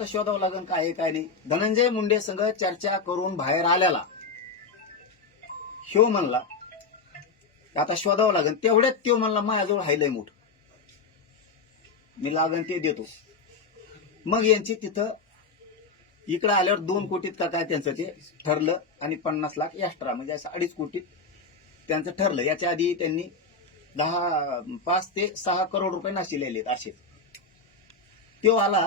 तर शोधावं लागेल काय आहे काय नाही. धनंजय मुंडे संघ चर्चा करून बाहेर आल्याला ह्यो म्हणला आता शोधावं लागेल तेवढ्यात त्यो म्हणला माझ्याजवळ हायलंय मोठ. मी लागन ते देतो. मग यांची तिथं इकडं आल्यावर दोन कोटीत का काय त्यांचं ते ठरलं आणि पन्नास लाख एक्स्ट्रा म्हणजे असं अडीच कोटीत त्यांचं ठरलं. याच्या आधी त्यांनी दहा पाच ते सहा करोड रुपये नाशिलेले असे. तो आला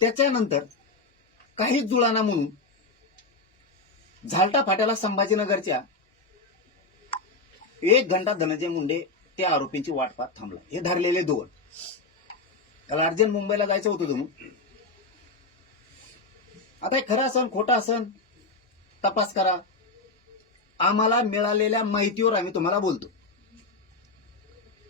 त्याच्यानंतर काही जुळाना म्हणून झालटा फाट्याला संभाजीनगरच्या एक घंटा धनंजय मुंडे त्या आरोपींची वाट पाहत थांबला. हे धरलेले दोन. त्याला अर्जंट मुंबईला जायचं होतं तुम्ही आता हे खरं असन खोटं असन तपास करा. आम्हाला मिळालेल्या माहितीवर आम्ही तुम्हाला बोलतो.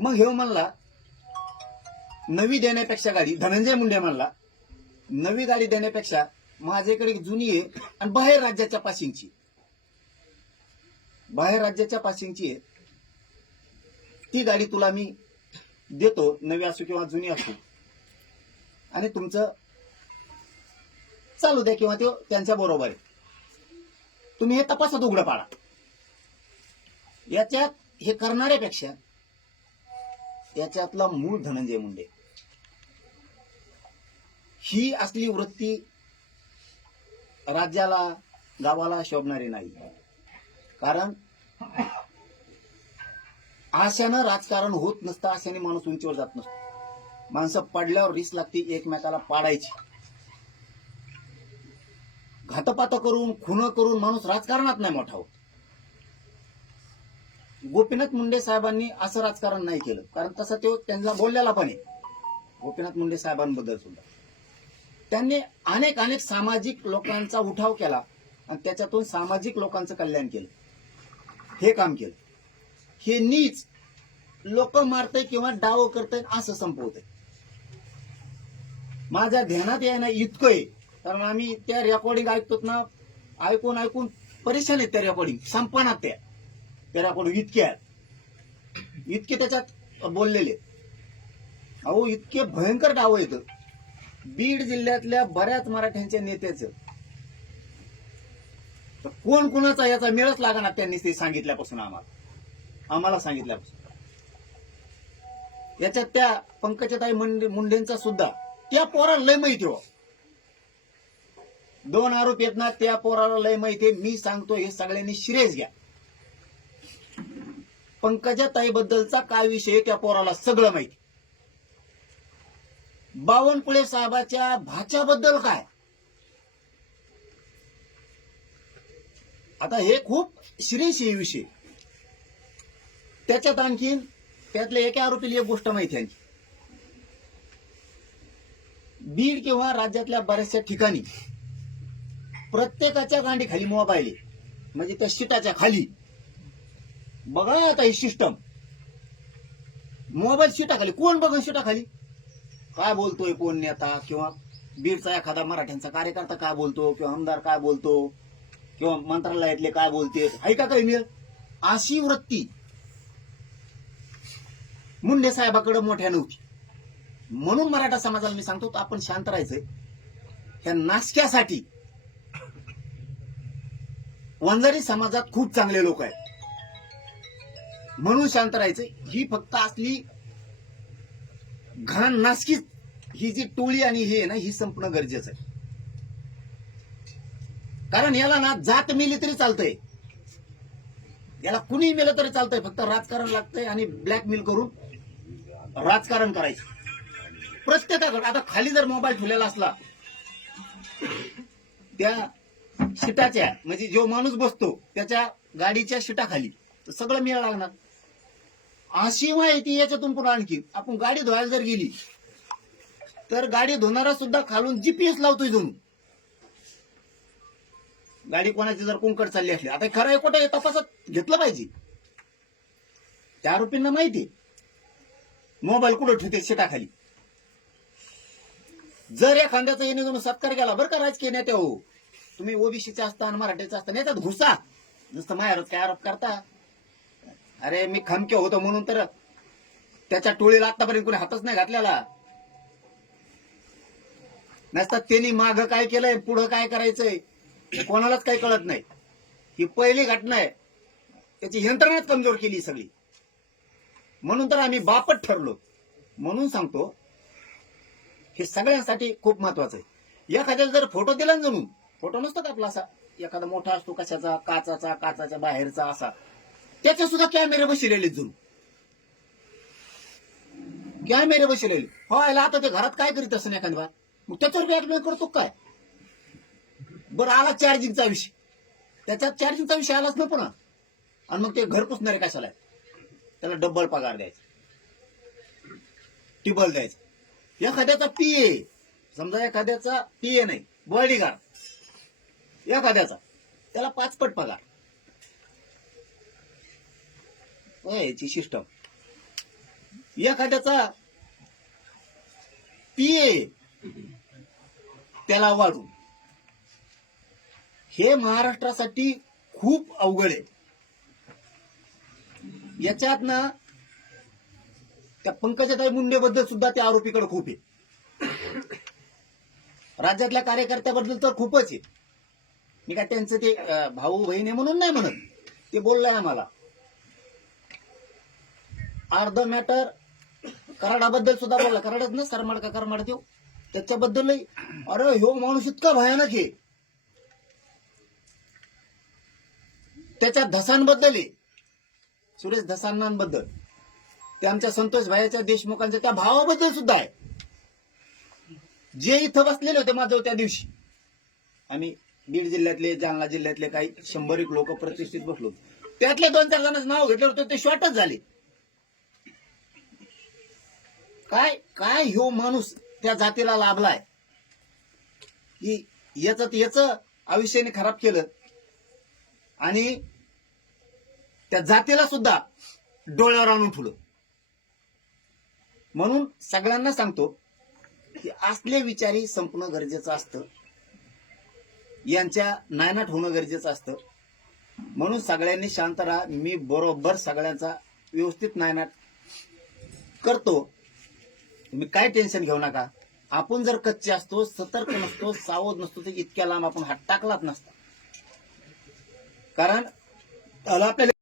मग हे म्हणला नवी देण्यापेक्षा गाडी धनंजय मुंडे म्हणला नवी गाडी देण्यापेक्षा माझ्याकडे जुनी आहे आणि बाहेर राज्याच्या पासिंगची बाहेर राज्याच्या पासिंगची आहे. ती गाडी तुला मी देतो नवी असो किंवा जुनी असो. आणि तुमचं चालू द्या किंवा ते त्यांच्या बरोबर आहे. तुम्ही हे तपासात उघडं पाडा. याच्यात हे करणाऱ्यापेक्षा याच्यातला मूळ धनंजय मुंडे. ही असली वृत्ती राज्याला गावाला शोभणारी नाही. कारण आशानं राजकारण होत नसतं आशाने माणूस उंचीवर जात नसतो. माणसं पडल्यावर रिस लागते एकमेकाला पाडायची. घातपात करून खुन करून माणूस राजकारणात नाही मोठा होत. गोपीनाथ मुंडे साहेबांनी असं राजकारण नाही केलं. कारण तसं तो त्यांना बोललेला पण आहे. गोपीनाथ मुंडे साहेबांबद्दल सुद्धा. त्यांनी अनेक अनेक सामाजिक लोकांचा उठाव केला आणि त्याच्यातून सामाजिक लोकांचं कल्याण केलं. हे काम केलं. हे नीच लोक मारतय किंवा डाव करताय असं संपवतंय. माझ्या ध्यानात यायना इतकं आहे. कारण आम्ही त्या रेकॉर्डिंग ऐकतो ना ऐकून ऐकून परेशान आहेत त्या रेकॉर्डिंग संपणार त्या. तर आपण इतके आहेत. इतके त्याच्यात बोललेले अहो इतके भयंकर डाव येत बीड जिल्ह्यातल्या बऱ्याच मराठ्यांच्या नेत्याचं. तर कोण कोणाचा याचा मेळच लागणार त्यांनी ते सांगितल्यापासून आम्हाला? आम्हाला सांगितल्यापासून. याच्यात त्या पंकजताई मुंडे मुंडेंचा सुद्धा. त्या पोराला लय माहिती हो दोन आरोप येत ना त्या पोराला लय माहिती मी सांगतो हे सगळ्यांनी शिरेस घ्या. पंकजा ताईबद्दलचा काय विषय त्या पोराला सगळं माहिती. बावनकुळे साहेबाच्या भाच्याबद्दल काय? आता हे खूप श्रीशी विषय. त्याच्यात आणखीन त्यातल्या एका आरोपीला एक गोष्ट माहिती आहे आणखी. बीड किंवा राज्यातल्या बऱ्याचशा ठिकाणी प्रत्येकाच्या गांडीखाली मोबाईल म्हणजे त्या शिटाच्या खाली. बघा आता ही सिस्टम मोबाईल शिटाखाली कोण बघा शिटाखाली काय बोलतोय कोण नेता किंवा बीडचा एखादा मराठ्यांचा कार्यकर्ता काय बोलतो किंवा आमदार काय बोलतो किंवा मंत्रालयातले काय बोलते ऐका काही मिळेल अशी वृत्ती मुंडे साहेबाकडे मोठ्या नव्हती. म्हणून मराठा समाजाला मी सांगतो तर आपण शांत राहायचंय. ह्या नाशक्यासाठी वंजारी समाजात खूप चांगले लोक आहेत. म्हणून शांत राहायचं. ही फक्त असली घाण नासकीच ही जी टोळी आणि हे ना ही संपणं गरजेचं आहे. कारण याला ना जात मिली तरी चालतंय. याला कुणी मिळलं तरी चालतंय. फक्त राजकारण लागतंय आणि ब्लॅकमेल करून राजकारण करायचं. प्रत्येकाकडे आता खाली जर मोबाईल ठेवलेला असला त्या शिटाच्या म्हणजे जो माणूस बसतो त्याच्या गाडीच्या शिटाखाली तर सगळं मिळा लागणार. अशी माहिती याच्यातून पुन्हा आणखी. आपण गाडी धुवायला जर गेली तर गाडी धुणारा सुद्धा खालून जीपीएस लावतोय जणू. गाडी कोणाची जर कोंकड चालली असली आता खरं आहे कुठं आहे तपासात घेतलं पाहिजे. त्या आरोपींना माहिती आहे. मोबाईल कुठं ठेवते शेताखाली? जर एखाद्याचा येणे जाऊन सत्कार केला बरं का राजकीय नेते हो. तुम्ही ओबीसीचे असता आणि मराठीचे असता नेतात घुसा. नुसतं माहेरच काय आरोप करता? अरे मी खमके होतो म्हणून तर त्याच्या टोळीला आतापर्यंत कोणी हातच नाही घातलेला. नसतात त्यांनी माग काय केलंय पुढं काय करायचंय हे कोणालाच काही कळत नाही. ही पहिली घटना आहे. त्याची यंत्रणाच कमजोर केली सगळी. म्हणून तर आम्ही बापट ठरलो. म्हणून सांगतो हे सगळ्यांसाठी खूप महत्वाचं आहे. एखाद्याला जर फोटो दिला ना जणून फोटो नसतो का आपला असा. एखादा मोठा असतो कशाचा काचाचा काचाच्या बाहेरचा असा. त्याचे सुद्धा कॅमेरे बसलेले जुन कॅमेरे बसलेले हो याला आता ते घरात काय करीत असं एखादी बार मग त्याच्यावर बॅकमेल करतो काय? बरं आला चार्जिंगचा विषय. त्याच्यात चार्जिंगचा विषय आलाच ना पुन्हा. आणि मग ते घर पुसणारे कशाला आहे? त्याला डब्बल पगार द्यायचा. टिबल द्यायचा. एखाद्याचा पीए समजा एखाद्याचा पीए नाही बॉडीगार्ड एखाद्याचा. त्याला पाचपट पगार होय, याची सिस्टम एखाद्याचा पीए त्याला वाढून. हे महाराष्ट्रासाठी खूप अवघड आहे. याच्यात ना त्या पंकजाताई मुंडेबद्दल सुद्धा त्या आरोपीकडे खूप आहे. राज्यातल्या कार्यकर्त्याबद्दल तर खूपच आहे. मी काय त्यांचं ते भाऊ बहीण आहे म्हणून नाही म्हणत. ते बोललंय आम्हाला. अर्ध मॅटर कराडाबद्दल सुद्धा बोलला. कराडच ना सरमाड का करमाड देऊ त्याच्याबद्दलही. अरे ह्यो माणूस इतका भयानक आहे. त्याच्या धसांबद्दल आहे सुरेश धसांनांबद्दल. ते आमच्या संतोष भाईच्या देशमुखांच्या त्या भावाबद्दल सुद्धा आहे. जे इथं बसलेले होते माझं त्या दिवशी. आम्ही बीड जिल्ह्यातले जालना जिल्ह्यातले काही शंभर एक लोक प्रतिष्ठित बसलो त्यातल्या दोन चार जणांचं नाव घेतलं होतं ते शॉर्टच झाले. काय काय ह्यो माणूस त्या जातीला लाभलाय की याच याच आयुष्याने खराब केलं. आणि त्या जातीला सुद्धा डोळ्यावर आणून ठेवलं. म्हणून सगळ्यांना सांगतो की असले विचारी संपणं गरजेचं असतं. यांच्या नायनाट होणं गरजेचं असतं. म्हणून सगळ्यांनी शांत राहा. मी बरोबर सगळ्यांचा व्यवस्थित नायनाट करतो. तुम्ही काय टेन्शन घेऊ नका. आपण जर कच्चे असतो सतर्क नसतो सावध नसतो तर इतक्या लांब आपण हात टाकलाच नसता. कारण त्याला आपल्याला